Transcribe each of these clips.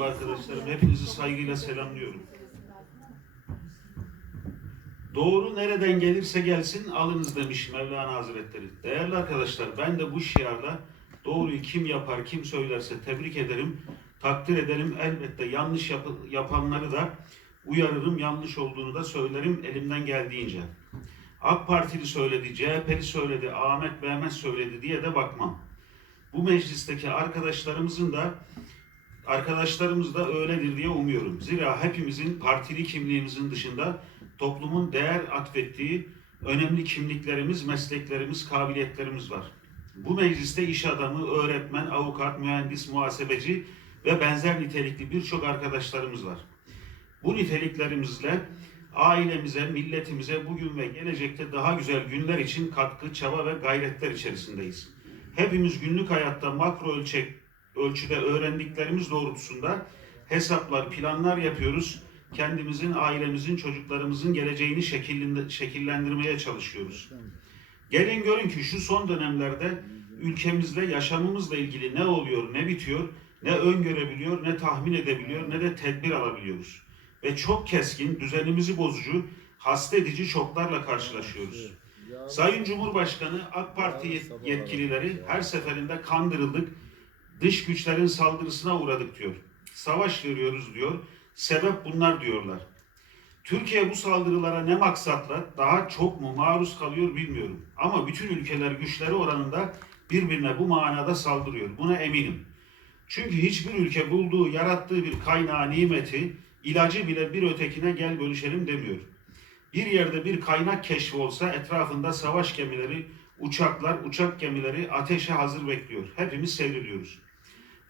Aleyküm arkadaşlarım. Hepinizi saygıyla selamlıyorum. Doğru nereden gelirse gelsin alınız demiş Mevlana Hazretleri. Değerli arkadaşlar ben de bu şiarla doğruyu kim yapar kim söylerse tebrik ederim. Takdir ederim. Elbette yanlış yap- yapanları da uyarırım. Yanlış olduğunu da söylerim elimden geldiğince. AK Partili söyledi, CHP'li söyledi, Ahmet Mehmet söyledi diye de bakmam. Bu meclisteki arkadaşlarımızın da arkadaşlarımız da öyledir diye umuyorum. Zira hepimizin partili kimliğimizin dışında toplumun değer atfettiği önemli kimliklerimiz, mesleklerimiz, kabiliyetlerimiz var. Bu mecliste iş adamı, öğretmen, avukat, mühendis, muhasebeci ve benzer nitelikli birçok arkadaşlarımız var. Bu niteliklerimizle ailemize, milletimize bugün ve gelecekte daha güzel günler için katkı, çaba ve gayretler içerisindeyiz. Hepimiz günlük hayatta makro ölçek ölçüde öğrendiklerimiz doğrultusunda hesaplar, planlar yapıyoruz. Kendimizin, ailemizin, çocuklarımızın geleceğini şekillend- şekillendirmeye çalışıyoruz. Gelin görün ki şu son dönemlerde ülkemizde yaşamımızla ilgili ne oluyor, ne bitiyor, ne öngörebiliyor, ne tahmin edebiliyor, ne de tedbir alabiliyoruz. Ve çok keskin, düzenimizi bozucu, hasta edici şoklarla karşılaşıyoruz. Sayın Cumhurbaşkanı AK Parti yet- yetkilileri her seferinde kandırıldık, dış güçlerin saldırısına uğradık diyor. Savaş veriyoruz diyor. Sebep bunlar diyorlar. Türkiye bu saldırılara ne maksatla daha çok mu maruz kalıyor bilmiyorum. Ama bütün ülkeler güçleri oranında birbirine bu manada saldırıyor. Buna eminim. Çünkü hiçbir ülke bulduğu, yarattığı bir kaynağı, nimeti, ilacı bile bir ötekine gel bölüşelim demiyor. Bir yerde bir kaynak keşfi olsa etrafında savaş gemileri, uçaklar, uçak gemileri ateşe hazır bekliyor. Hepimiz seyrediyoruz.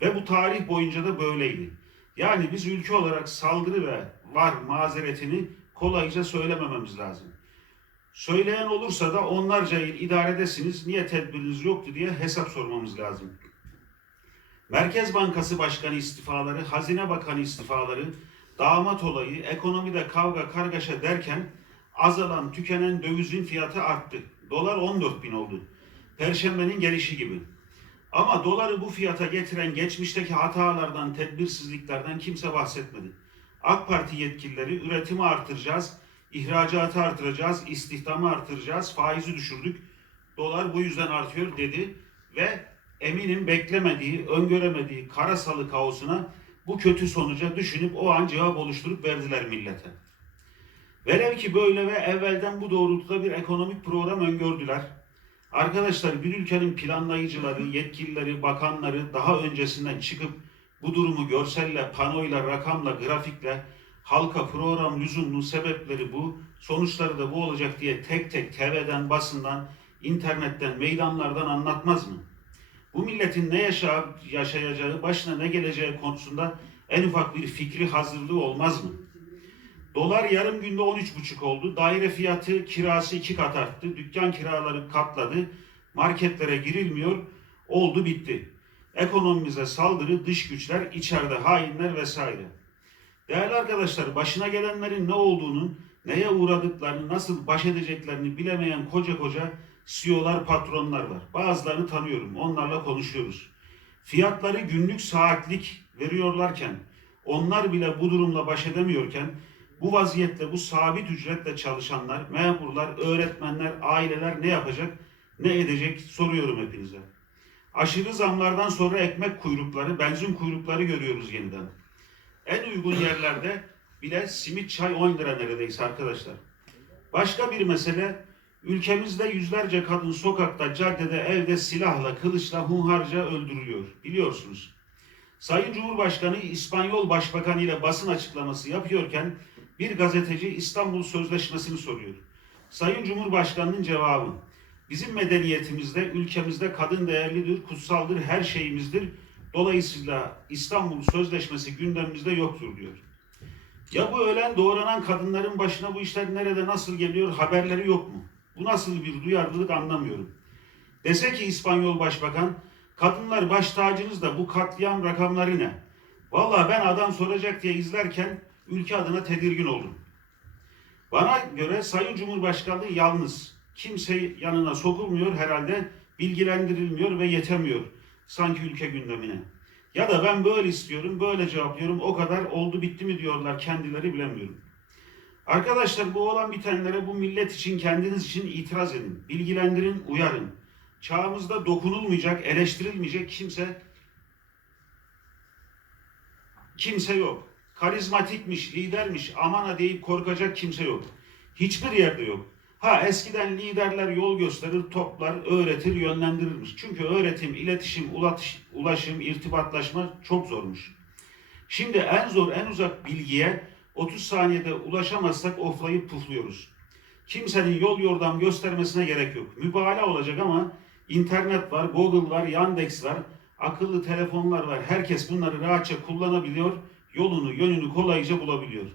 Ve bu tarih boyunca da böyleydi. Yani biz ülke olarak saldırı ve var mazeretini kolayca söylemememiz lazım. Söyleyen olursa da onlarca yıl idaredesiniz, niye tedbiriniz yoktu diye hesap sormamız lazım. Merkez Bankası Başkanı istifaları, Hazine Bakanı istifaları, damat olayı, ekonomide kavga kargaşa derken azalan, tükenen dövizin fiyatı arttı. Dolar 14 bin oldu. Perşembenin gelişi gibi. Ama doları bu fiyata getiren geçmişteki hatalardan, tedbirsizliklerden kimse bahsetmedi. AK Parti yetkilileri üretimi artıracağız, ihracatı artıracağız, istihdamı artıracağız, faizi düşürdük. Dolar bu yüzden artıyor dedi ve eminim beklemediği, öngöremediği karasalı kaosuna bu kötü sonuca düşünüp o an cevap oluşturup verdiler millete. Velev ki böyle ve evvelden bu doğrultuda bir ekonomik program öngördüler. Arkadaşlar bir ülkenin planlayıcıları, yetkilileri, bakanları daha öncesinden çıkıp bu durumu görselle, panoyla, rakamla, grafikle halka program lüzumlu sebepleri bu, sonuçları da bu olacak diye tek tek TV'den, basından, internetten, meydanlardan anlatmaz mı? Bu milletin ne yaşa yaşayacağı, başına ne geleceği konusunda en ufak bir fikri hazırlığı olmaz mı? Dolar yarım günde 13,5 oldu. Daire fiyatı kirası iki kat arttı. Dükkan kiraları katladı. Marketlere girilmiyor. Oldu bitti. Ekonomimize saldırı, dış güçler, içeride hainler vesaire. Değerli arkadaşlar başına gelenlerin ne olduğunu, neye uğradıklarını, nasıl baş edeceklerini bilemeyen koca koca CEO'lar, patronlar var. Bazılarını tanıyorum. Onlarla konuşuyoruz. Fiyatları günlük saatlik veriyorlarken, onlar bile bu durumla baş edemiyorken, bu vaziyetle, bu sabit ücretle çalışanlar, memurlar, öğretmenler, aileler ne yapacak, ne edecek soruyorum hepinize. Aşırı zamlardan sonra ekmek kuyrukları, benzin kuyrukları görüyoruz yeniden. En uygun yerlerde bile simit çay 10 lira neredeyse arkadaşlar. Başka bir mesele, ülkemizde yüzlerce kadın sokakta, caddede, evde silahla, kılıçla hunharca öldürülüyor. Biliyorsunuz. Sayın Cumhurbaşkanı İspanyol Başbakanı ile basın açıklaması yapıyorken bir gazeteci İstanbul Sözleşmesi'ni soruyor. Sayın Cumhurbaşkanı'nın cevabı, bizim medeniyetimizde, ülkemizde kadın değerlidir, kutsaldır, her şeyimizdir. Dolayısıyla İstanbul Sözleşmesi gündemimizde yoktur diyor. Ya bu ölen doğranan kadınların başına bu işler nerede nasıl geliyor haberleri yok mu? Bu nasıl bir duyarlılık anlamıyorum. Dese ki İspanyol Başbakan, kadınlar baş tacınız da bu katliam rakamları ne? Vallahi ben adam soracak diye izlerken ülke adına tedirgin oldum. Bana göre Sayın Cumhurbaşkanı yalnız. Kimse yanına sokulmuyor herhalde, bilgilendirilmiyor ve yetemiyor sanki ülke gündemine. Ya da ben böyle istiyorum, böyle cevaplıyorum. O kadar oldu bitti mi diyorlar kendileri bilemiyorum. Arkadaşlar bu olan bitenlere bu millet için kendiniz için itiraz edin. Bilgilendirin, uyarın. Çağımızda dokunulmayacak, eleştirilmeyecek kimse kimse yok. Karizmatikmiş, lidermiş, amana deyip korkacak kimse yok. Hiçbir yerde yok. Ha eskiden liderler yol gösterir, toplar, öğretir, yönlendirirmiş. Çünkü öğretim, iletişim, ulatış, ulaşım, irtibatlaşma çok zormuş. Şimdi en zor, en uzak bilgiye 30 saniyede ulaşamazsak oflayıp pufluyoruz. Kimsenin yol yordam göstermesine gerek yok. Mübalağa olacak ama internet var, Google var, Yandex var, akıllı telefonlar var. Herkes bunları rahatça kullanabiliyor, yolunu, yönünü kolayca bulabiliyor.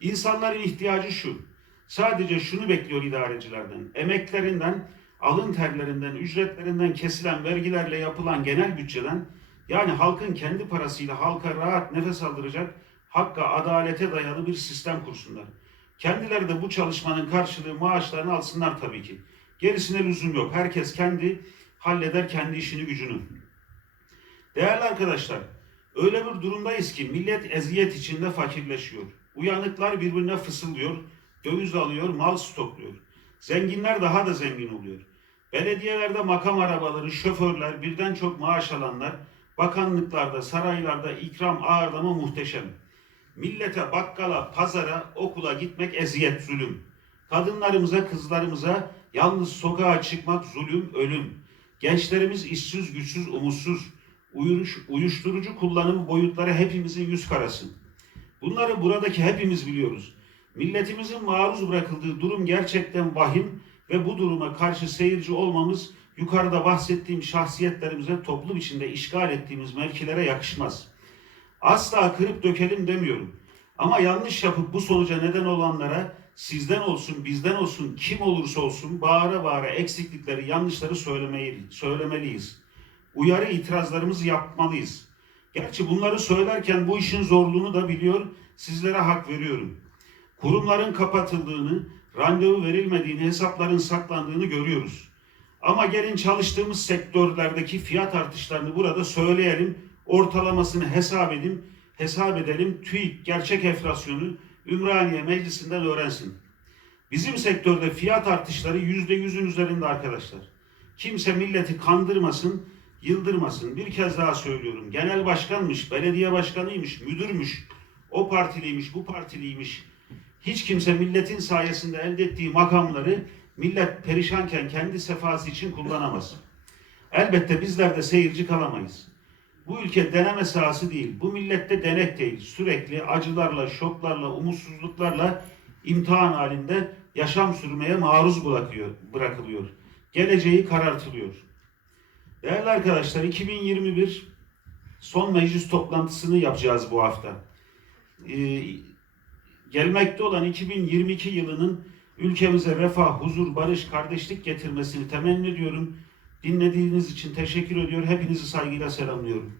İnsanların ihtiyacı şu. Sadece şunu bekliyor idarecilerden. Emeklerinden, alın terlerinden, ücretlerinden kesilen vergilerle yapılan genel bütçeden yani halkın kendi parasıyla halka rahat nefes aldıracak, hakka, adalete dayalı bir sistem kursunlar. Kendileri de bu çalışmanın karşılığı maaşlarını alsınlar tabii ki. Gerisine lüzum yok. Herkes kendi halleder kendi işini gücünü. Değerli arkadaşlar, öyle bir durumdayız ki millet eziyet içinde fakirleşiyor. Uyanıklar birbirine fısıldıyor, döviz alıyor, mal stokluyor. Zenginler daha da zengin oluyor. Belediyelerde makam arabaları, şoförler, birden çok maaş alanlar, bakanlıklarda, saraylarda ikram ağırlama muhteşem. Millete, bakkala, pazara, okula gitmek eziyet, zulüm. Kadınlarımıza, kızlarımıza yalnız sokağa çıkmak zulüm, ölüm. Gençlerimiz işsiz, güçsüz, umutsuz. Uyuruş, uyuşturucu kullanım boyutları hepimizin yüz karası. Bunları buradaki hepimiz biliyoruz. Milletimizin maruz bırakıldığı durum gerçekten vahim ve bu duruma karşı seyirci olmamız yukarıda bahsettiğim şahsiyetlerimize toplum içinde işgal ettiğimiz mevkilere yakışmaz. Asla kırıp dökelim demiyorum. Ama yanlış yapıp bu sonuca neden olanlara sizden olsun, bizden olsun, kim olursa olsun bağıra bağıra eksiklikleri, yanlışları söylemeyi, söylemeliyiz. Uyarı itirazlarımızı yapmalıyız. Gerçi bunları söylerken bu işin zorluğunu da biliyor, sizlere hak veriyorum. Kurumların kapatıldığını, randevu verilmediğini, hesapların saklandığını görüyoruz. Ama gelin çalıştığımız sektörlerdeki fiyat artışlarını burada söyleyelim, ortalamasını hesap edin, hesap edelim. TÜİK gerçek enflasyonu Ümraniye Meclisi'nden öğrensin. Bizim sektörde fiyat artışları yüzde yüzün üzerinde arkadaşlar. Kimse milleti kandırmasın, yıldırmasın. Bir kez daha söylüyorum. Genel başkanmış, belediye başkanıymış, müdürmüş, o partiliymiş, bu partiliymiş. Hiç kimse milletin sayesinde elde ettiği makamları millet perişanken kendi sefası için kullanamaz. Elbette bizler de seyirci kalamayız. Bu ülke deneme sahası değil. Bu millette denek değil. Sürekli acılarla, şoklarla, umutsuzluklarla imtihan halinde yaşam sürmeye maruz bırakıyor, bırakılıyor. Geleceği karartılıyor. Değerli arkadaşlar 2021 son meclis toplantısını yapacağız bu hafta. Ee, gelmekte olan 2022 yılının ülkemize refah, huzur, barış, kardeşlik getirmesini temenni ediyorum. Dinlediğiniz için teşekkür ediyor. Hepinizi saygıyla selamlıyorum.